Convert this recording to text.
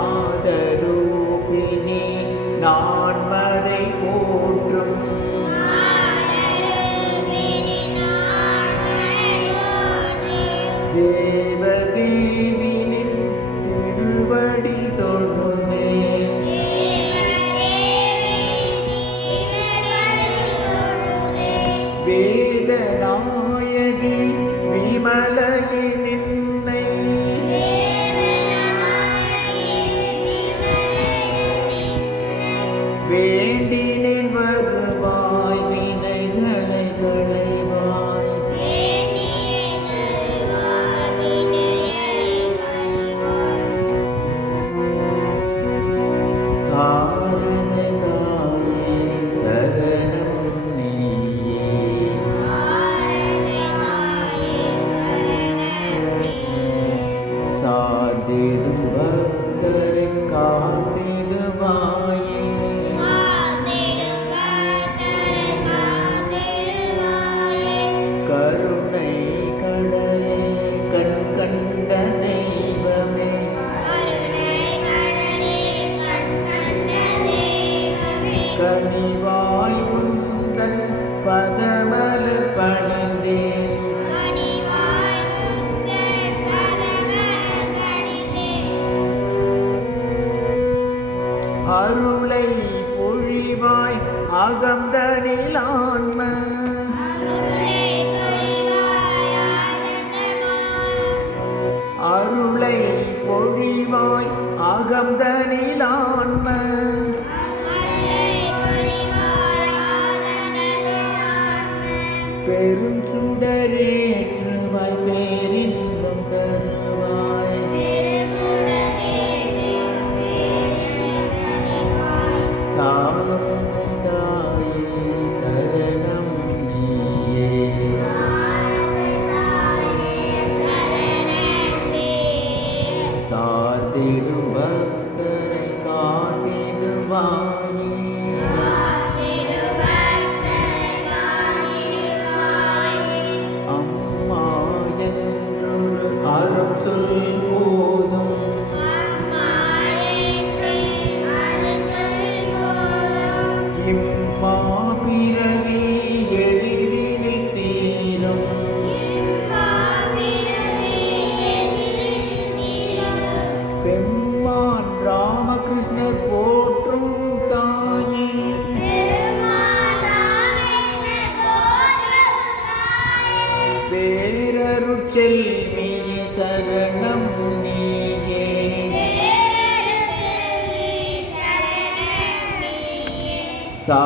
நாதரூபிணி நான்மறை போற்றும் தேவதேவினின் திருவடி தொழுதே வேதநாயகி விமலகி நின்னை வேண்டினேன் வருவாய் வினைகளை களைவாய் சாரதே தாயே சரணம் நீயே சார்ந்திடும் பக்தரை காத்திடுவாயே கருணை கடலே கண் கண்ட தெய்வமே கனிவாய் உந்தன் பதமலர் பணிந்தேன் அருளை பொழிவாய் அகந்தனில் ஆன்ம அருளை பொழிவாய் அகந்தனில் ஆன்ம பெரும் சுடரேற்றுவாய் பேரின்பம் தருவாய் சாரதாயே சரணம் நீயே சார்ந்திடும் பக்தரை காத்திடுவாயே அம்மா என்றொரு அறம் சொல் போதும் இம்மா பிறவி எளிதில் தீரும் பெம்மான் ராமகிருஷ்ணர் போற்றும் தாயே பேரருட்செல்வி சரணம் நீயே சா